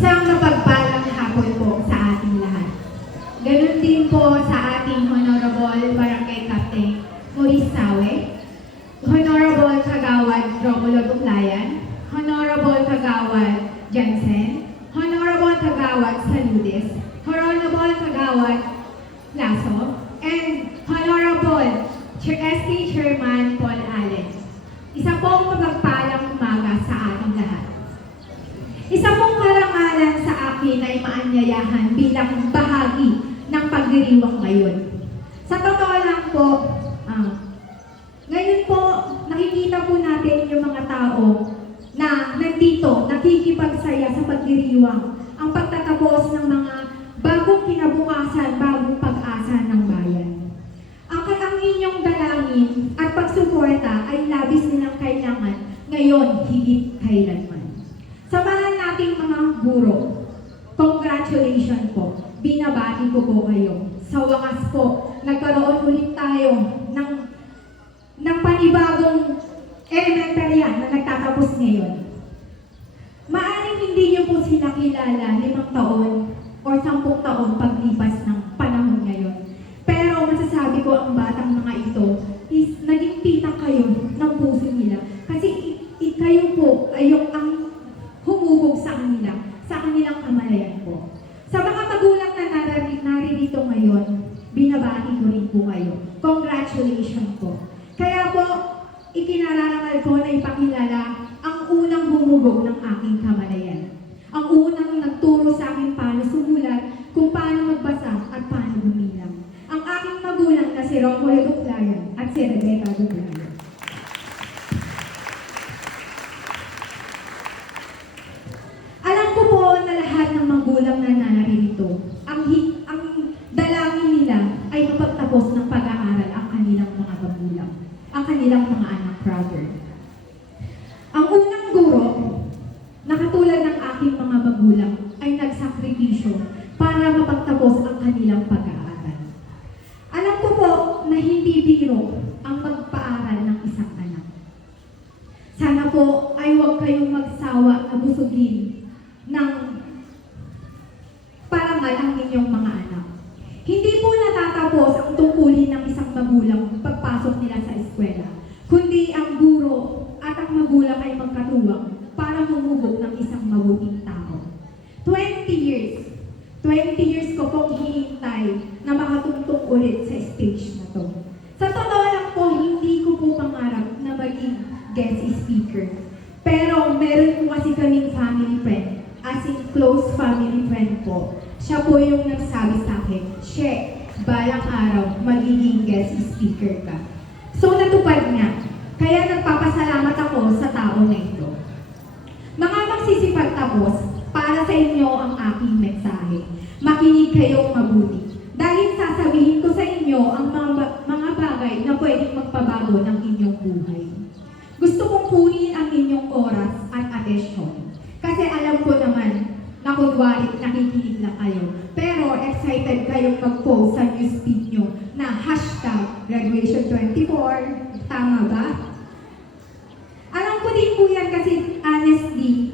Isang mapagpalang hapon po sa ating lahat. Ganon din po sa ating Honorable Barangay Captain Maurice Sawe, Honorable Kagawad Romulo Buklayan, Honorable Kagawad Jansen, Honorable Kagawad Saludes, Honorable Kagawad Lasso, and Honorable SK Chairman Paul Allen. Isa pong mapagpalang umaga sa ating lahat. Isa pong karangalan sa akin ay maanyayahan bilang bahagi ng pagdiriwang ngayon. Sa totoo lang po, ngayon po nakikita po natin yung mga tao na nandito, nakikipagsaya sa pagdiriwang, ang pagtatapos ng mga bagong kinabukasan, bagong pag-asa ng bayan. Ang inyong dalangin at pagsuporta ay labis nilang kailangan ngayon higit kailanman. Samahan nating mga guro. Congratulations po. Binabati ko po kayo. Sa wakas po, nagkaroon ulit tayo ng panibagong elementarya na nagtatapos ngayon. Maaring hindi niyo po sila kilala 5 taon o 10 taon paglipas ng panahon ngayon. Pero masasabi ko ang batang mga ito is naging tita kayo ng puso nila. Kasi kayo po ay yung ang humubog sa kanilang kamalayan po. Sa mga magulang na naririto ngayon, binabati ko rin po kayo. Congratulations po. Kaya po, ikinararangal ko na ipakilala ang unang humubog ng aking kamalayan. Ang unang nagturo sa akin paano sumulat, kung paano magbasa at paano bumilang. Ang aking magulang na si Romulo Buklayan at si Rebecca Buklayan. Alam ko po na lahat ng magulang na naririto, ang dalangin nila ay mapagtapos ng pag-aaral ang kanilang mga magulang, ang kanilang mga anak brother. Ang unang guro, na katulad ng aking mga magulang, ay nagsakripisyo para mapagtapos ang kanilang pag-aaral. Alam ko po na hindi biro ang magpaaral ng isang anak. Sana po ay huwag kayong magsawa na busugin ng parangal ang inyong mga anak. Hindi po natatapos ang tungkulin ng isang magulang pagpasok nila sa eskwela, kundi ang guro at ang magulang ay magkatuwang para humubog ng isang mabuting tao. 20 years ko pong hinihintay na makatungtong ulit sa stage na to. Sa totoo lang po, hindi ko po pangarap na maging guest speaker. Pero meron po kasi kaming family friend, as in close family friend po. Siya po yung nagsabi sa akin, "She, balang araw, magiging guest speaker ka." So natupad nga. Kaya nagpapasalamat ako sa tao na ito. Mga magsisipagtapos, para sa inyo ang aking mensahe. Makinig kayong mabuti. Dahil sasabihin ko sa inyo ang mga bagay na pwedeng magpabago ng inyong buhay. Gusto kong kunin ang inyong oras at atensyon. Kasi alam ko naman na kunwari nakikinig na kayo. Pero excited kayong mag-post sa newsfeed nyo na #graduation24. Tama ba? Alam ko din po yan kasi honestly,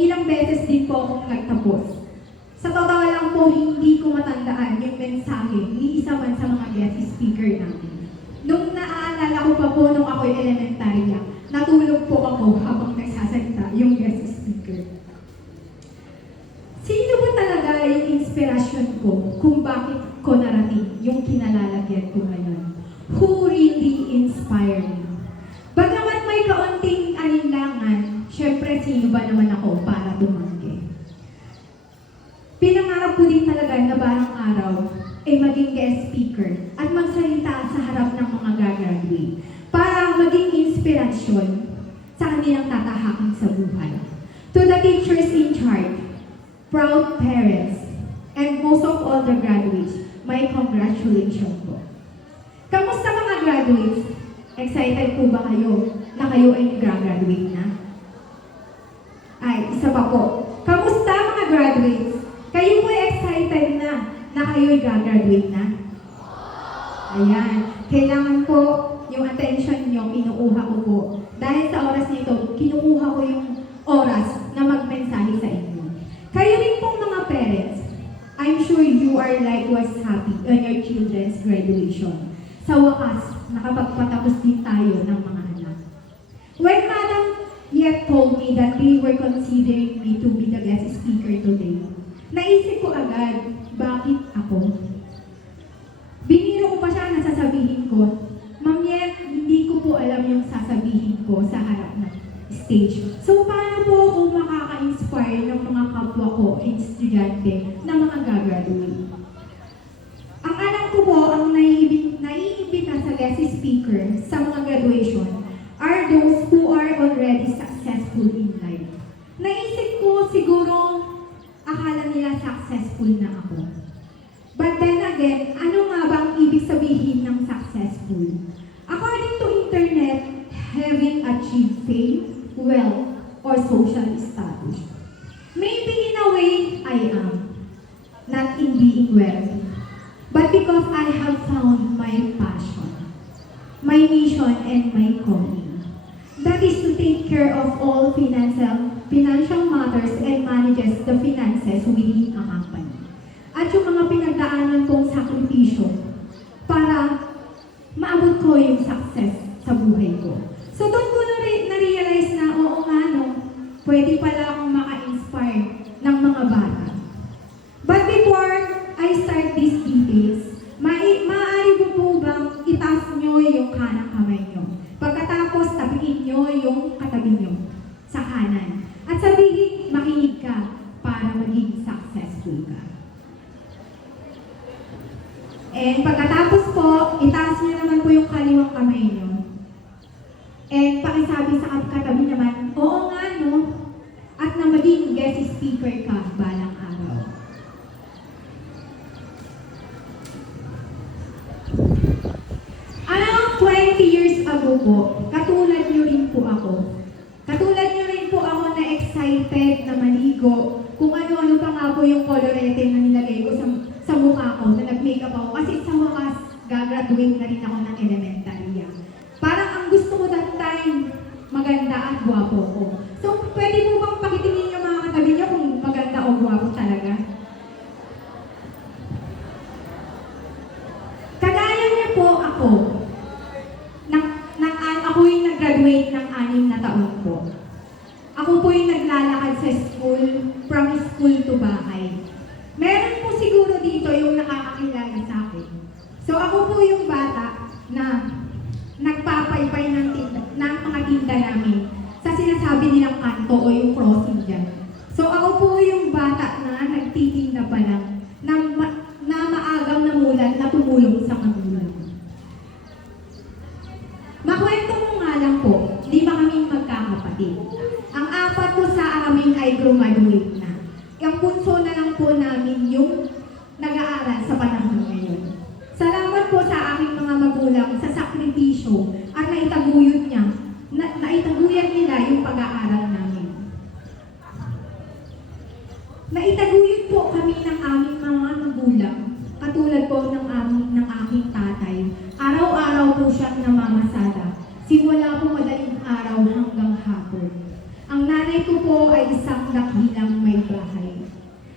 ilang beses din po akong nagtapos. Sa totoo lang po, hindi ko matandaan yung mensahe ni isa man sa mga guest speaker namin. Nung naaalala ko pa po nung ako'y elementarya, natulog po ako habang nagsasalita yung guest speaker. Sino ba talaga yung inspirasyon ko kung bakit ko narating yung kinalalagyan ko ngayon? Who really inspired me? Bagamat may kaunting alinlangan, syempre sino ba naman ako para tumanggi? Pinangarap ko din talaga na balang araw ay maging guest speaker at magsalita sa harap ng mga gagraduate para maging inspirasyon sa kanilang tatahakin sa buhay. To the teachers in charge, proud parents, and most of all the graduates, my congratulations po. Kamusta mga graduates? Excited po ba kayo na kayo ay nag-graduate na? Ay, isa pa po. Kamusta mga graduates? Kayo po excited na kayo ay graduate na? Ayan. Kailangan po yung attention nyo, kinukuha ko po. Dahil sa oras nito, kinukuha ko yung oras na magmensahe sa inyo. Kayo rin makakapagtapos din tayo ng mga anak. When Madam Yet told me that they were considering me to be the guest speaker today, naisip ko agad, bakit ako? Biniro ko pa siya na sasabihin ko, Ma'am Yet, hindi ko po alam yung sasabihin ko sa harap ng stage. So, paano po ako makaka-inspire ng mga kapwa ko, estudyante, na mga gagraduate? Ang alam ko po, ang naiimbita sa guest speaker sa mga graduation are those who are already successful in life. Naisip ko siguro, akala nila successful na ako. But then again, ano nga ba ang ibig sabihin ng successful? According to internet, having achieved fame, wealth, or social status. Maybe in a way, I am. Not in being wealthy. But because I have found my passion, my mission, and my calling. That is to take care of all financial matters and manages the finances within a company. At yung mga pinagdaanan kong sakripisyo para maabot ko yung success sa buhay ko. So doon ko na-realize na, oo nga no, pwede pala akong maka-inspire ng mga bata. But before I start these details, maaari po po bang itaas nyo yung kanang kamay nyo? Pagkatapos, tabihin nyo yung katabi nyo sa kanan. At sabihin, makinig ka para maging successful ka. And pagkatapos po, itaas nyo naman po yung kaliwang kamay nyo. And pakisabi sa katabi naman, oo nga no, at na maging guest speaker ka balang araw. Around 20 years ago po, katulad nyo rin po ako. Katulad nyo rin po ako na excited na maligo kung ano-ano pa nga po yung colorete na nilagay ko sa mukha ko na nag-makeup ako. Kasi sa wakas, gagraduate na rin ako ng elementarya. Parang ang gusto ko that time, maganda at gwapo ko. So, pwede po bang pakitingin yung mga katabi nyo kung maganda o gwapo talaga? Kagaya niyo po ako, ako yung nag-graduate ng 6 na taon po. Ako po yung naglalakad sa school, from school to bahay. Meron po siguro dito yung nakakakilala sa akin. So ako po yung bata na nagpapaypay ng mga tinda namin sa sinasabi nilang kanto o yung crossing dyan. So ako po yung bata na nagtitinda pa lang na maagang namulat na tumulong sa magulang. Makwento mo nga lang po, 5 kaming magkakapatid. Ang 4 po sa amin ay graduate na. Ang punso na lang po namin yung nag-aaral sa panahon ngayon. Salamat po sa aking mga magulang sa sakripisyo at naitaguyod nila yung pag-aaral namin. Naitaguyod po kami ng aming mga magulang, katulad po ng aking tatay. Araw-araw po siyang namamasada. Simula po madaling araw hanggang hapon. Ang nanay ko po ay isang dakilang may bahay.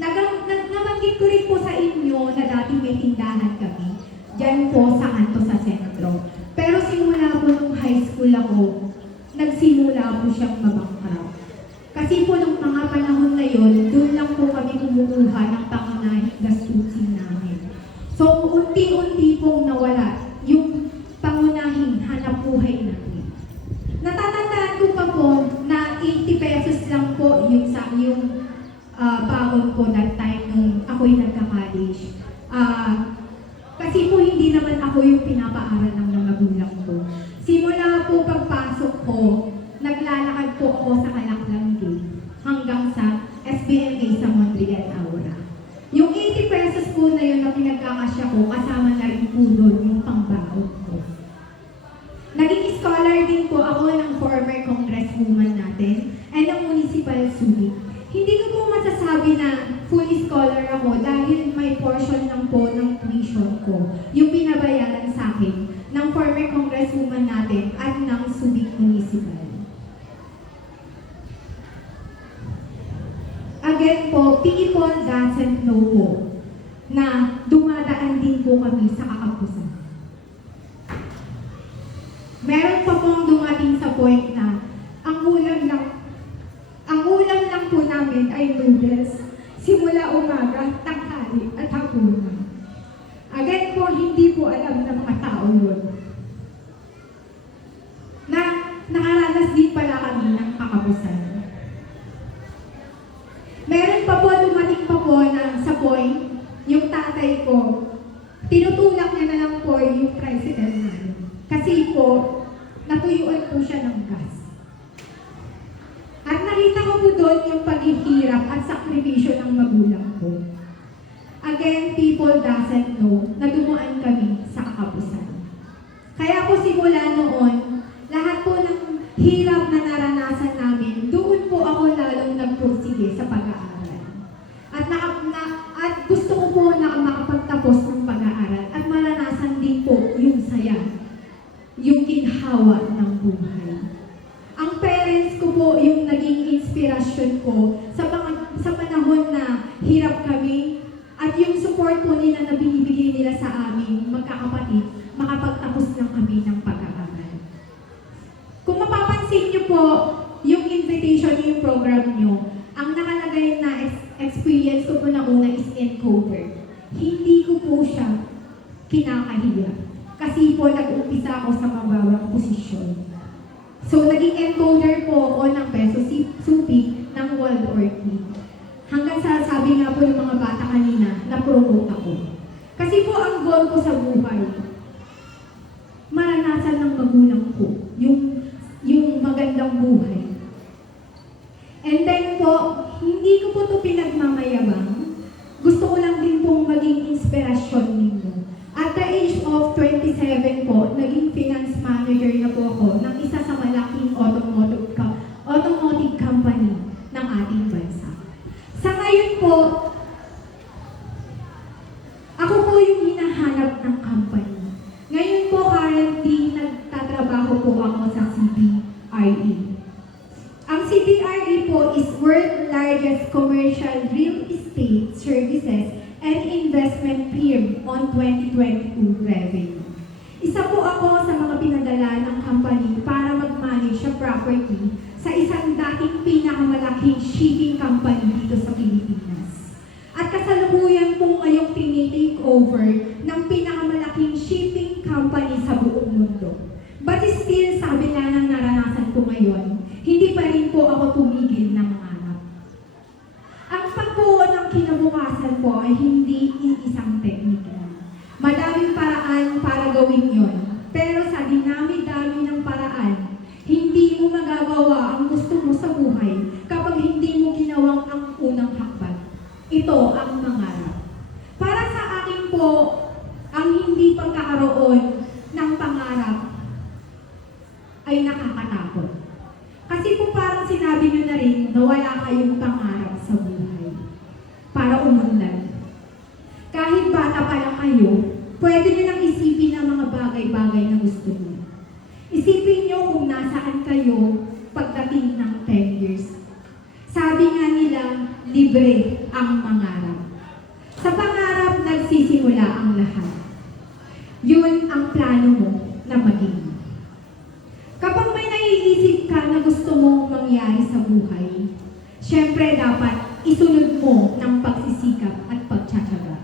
Nabanggit ko rin po sa inyo na dati may tindahan kami. Diyan po sa kanto sa sentro. Pero simula po nung high school ako, nagsimula po siyang mabangkrut. Kasi po nung mga panahon na yon, doon lang po kami kumukuha ng pangunahing gastusin namin. So, unti-unti pong nawala yung pangunahing hanap buhay namin. Natatandaan ko pa po na 80 pesos lang po yung baon ko that time nung ako'y nagka-college. Kasi po hindi naman ako yung pinapaaral ng mga magulang ko. Simula po pagpasok ko, naglalakad po ako sa Kalaklanggay hanggang sa SBMA sa Montreal Aura. Yung 80 pesos po na yun na pinagkakasya ko, kasama na rin po doon yung pangbaon ko. Naging scholar din po ako ng former congresswoman natin and ng Municipal Subic. Hindi ko po masasabi na full scholar ako dahil may portion lang po ng tuition ko, yung binabayaran sa akin ng former congresswoman natin at ng Subic Municipal. Again po, people doesn't know po na dumadaan din po kami sa kakapusan. Meron pa pong dumating sa point na ang ulam lang po namin ay noodles. Simula umaga, tanghali at hapunan. Again po, hindi po alam ng mga tao yun. Na nakaranas din pala kami ng kakabusan. Meron pa po, dumating pa po na sa point, yung tatay ko, tinutulak niya na lang po yung tricycle namin. Kasi po, natuyuan po siya ng gas. At nakita ko po doon yung paghihirap at sakripisyo ng magulang ko. Again, people doesn't know na dumuan kami sa kakapusan. Kaya po simula noon, lahat po ng hirap na naranasan namin, doon po ako lalong nagpursige sa pag-aaral. At gusto ko po na makapagtapos ng pag-aaral at maranasan din po yung saya, yung ginhawa ng buhay. Ang parents ko po yung naging inspirasyon ko sa panahon na hirap kami at yung support po nila na binibigay nila sa amin, magkakapatid, makapagtapos lang kami ng pag-aaral. Kung mapapansin niyo po, yung invitation yung program niyo, ang nakalagay na experience ko po na una is encoder. Hindi ko po siya kinakahiya. Kasi po nag-umpisa ako sa mababang posisyon. So, naging encoder po ako ng Peso Supi ng World Orchid. Hanggang sa sabi nga po ng mga bata kanina, na-promote ako. Kasi po ang goal ko sa buhay, maranasan ng magulang ko, yung magandang buhay. And then po, hindi ko po ito pinagmamayabang. Gusto ko lang din pong maging inspirasyon ninyo. At the age of 27 po, naging finance manager na po ako ng isa sa malaking automotive company ng ating bansa. Sa ngayon po, ako po yung hinahanap ng company. Ngayon po, currently, nagtatrabaho po ako sa CBRE. Ang CBRE po is world's largest commercial real estate services and investment firm on 2022 revenue. Isa po ako sa mga pinadala ng company para mag-manage sa property sa isang dating pinakamalaking shipping company dito sa Pilipinas. At kasalukuyan po ngayong tinitake over ng pinakamalaking shipping company sa buong mundo. But still, sabi nga ng naranasan ko ngayon, hindi pa rin po ako tumigil na mangarap. Ang pagbuo ng kinabukasan po ay hindi isang teknika. Madaming paraan para gawin yon. Pero sa dinami-dami ng paraan, hindi mo magagawa ang gusto mo sa buhay kapag hindi mo ginawang ang unang hakbang. Ito ang mangarap. Para sa akin po, ang hindi pagkakaroon ng pangarap ay nakakatakot. Kasi po parang sinabi nyo na rin na wala kayong pangarap sa buhay para umunlad. Kahit bata pa lang kayo, pwede nyo nang isipin ang mga bagay-bagay na gusto nyo. Isipin nyo kung nasaan kayo pagdating ng 10 years. Sabi nga nila, libre ang mangarap. Sa pangarap, nagsisimula ang lahat. Yun ang plano mo na maging. Kapag may naiisip ka na gusto mong mangyari sa buhay, syempre dapat isunod mo ng pagsisikap at pagtsatsaga.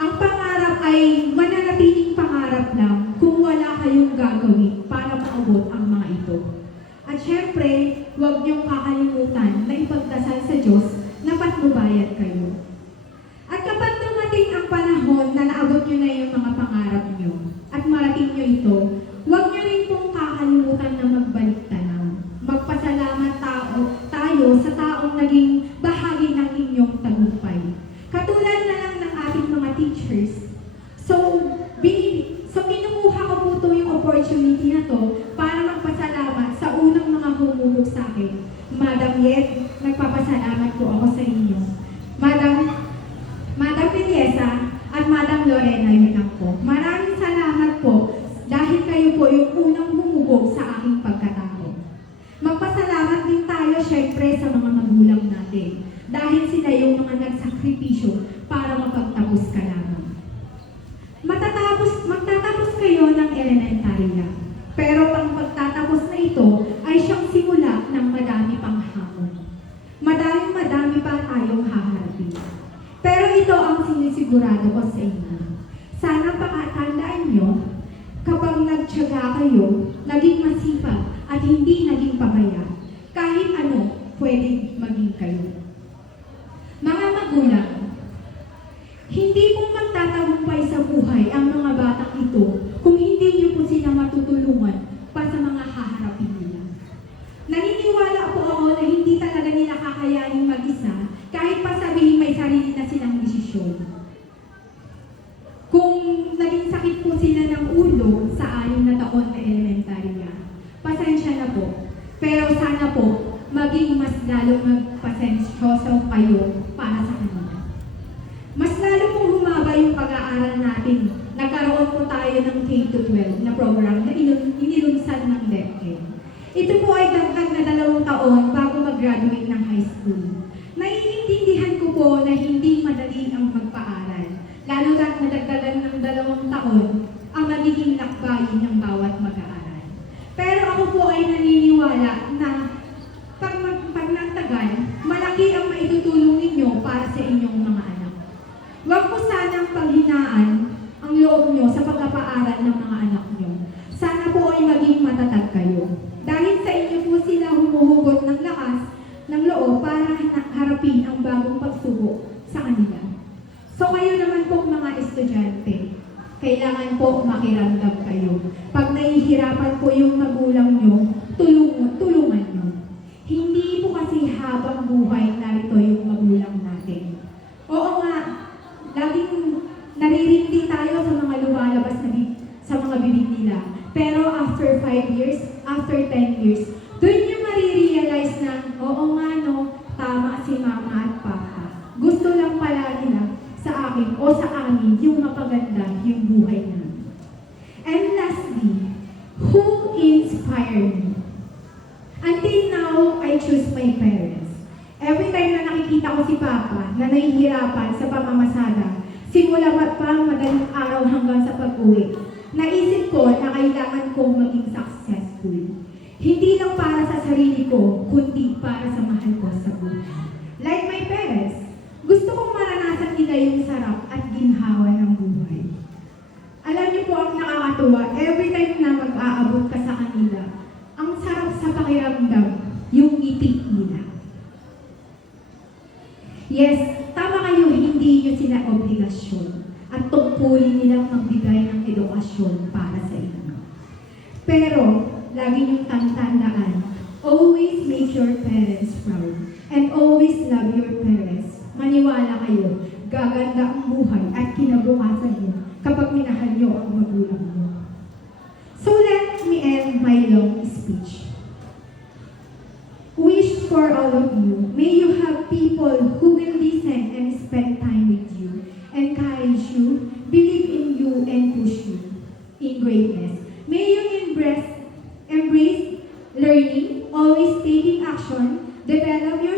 Ang pangarap ay mananatiling pangarap lang kung wala kayong gagawin para maabot ang mga ito. At syempre, huwag niyong kakalimutan na ipagdasal sa Diyos na patnubayan kayo. At kapag dumating ang panahon na naabot niyo na yung mga pangarap niyo at marating niyo ito, huwag niyo rin pong kakalimutan na magbalik tanaw. Magpasalamat tayo sa taong naging bahagi ng inyong tagumpay. Katulad na lang ng ating mga teachers. So kinukuha ko po ito yung opportunity na to para magpasalamat sa unang mga humubog sa akin. Madam Yet, nagpapasalamat po ako sa inyo. Madam Piliesa at Madam Lorena, yun lang po. Maraming salamat po dahil kayo po yung unang humubog sa aking pagkatao. Magpasalamat din tayo syempre sa mga magulang natin dahil sila yung mga nagsakripisyo para mapagtapos ka lamang. Magtatapos kayo ng elementarya, pero marami pa tayong haharapin. Pero ito ang sinisigurado ko sa inyo. Sana pakatandaan nyo, kapag nagtiyaga kayo, naging masipag at hindi naging pabaya, kahit ano, pwedeng maging kayo. Mga magulang, hindi po magtatagumpay sa buhay ang mga batang ito kung hindi niyo po sila matutulungan pa sa mga haharapin nila. Naniniwala po ako na hindi talaga nila kakayanin mag-isa kahit pa sabihin may sarili na silang desisyon. Kung naging sakit po sila ng ulo sa 6 na taon na elementarya, pasensya na po. Pero sana po, maging mas lalong magpasensyoso kayo para sa kanila. Mas lalo pong humaba yung pag-aaral natin. Nagkaroon po tayo ng K-12 na program na inilunsad ng DepEd. Ito po ay dagdag na 2 taon bago mag-graduate ng high school. Naiintindihan ko po na hindi madali ang magpaaral, lalo na't nadagdagan ng 2 taon ang magiging lakbayin ng bawat mag-aaral. Pero ako po ay naniniwala na pag nagtagal, malaki ang maitutulong ninyo para sa inyong mga anak. Huwag po sanang panghinaan ang loob nyo sa pagpapaaral ng mga anak nyo. Sana po ay maging matatag kayo. Dahil sa inyo po sila humuhugot ng lakas ng loob para harapin ang bagong pagsubok sa kanila. So kayo naman po mga estudyante, kailangan po makiramdam kayo. Pag nahihirapan po yung magulang nyo, tulungan nyo. Hindi po kasi habang buhay narito yung magulang natin. Oo nga, laging naririndi tayo sa mga lumalabas na sa mga bibig nila. Pero after 5 years, after 10 years, doon nyo marirealize na, oo nga no, tama si mama at papa. Gusto lang pala nila sa akin o sa amin yung mapaganda yung buhay namin. And lastly, who inspired me? Until now, I choose my parents. Every time na nakikita ko si Papa na nahihirapan sa pamamasada, simula pa madaling araw hanggang sa pag-uwi, naisip ko na kailangan kong maging successful. Hindi lang para sa sarili ko, kundi para sa mahal ko sa buhay. Like my parents, gusto kong maranasan nila yung sarap at ginhawa ng buhay. Alam niyo po ang nakakatuwa, every time na mag-aabot ka sa kanila, ang sarap sa pakiramdam, yung ngiti nila. Yes, tama kayo, hindi nyo sila obligasyon at tungkulin nilang magbigay ng edukasyon para sa inyo. Pero, lagi niyong tandaan, always make your parents proud and always love your parents. Maniwala kayo, gaganda ang buhay at kinabukasan niyo kapag minahal niyo ang magulang niyo. So let me end my long speech. Wish for all of you, may you have people who will listen and spend time with you, encourage you, believe in you, and push you in greatness. May you embrace learning, always taking action, develop your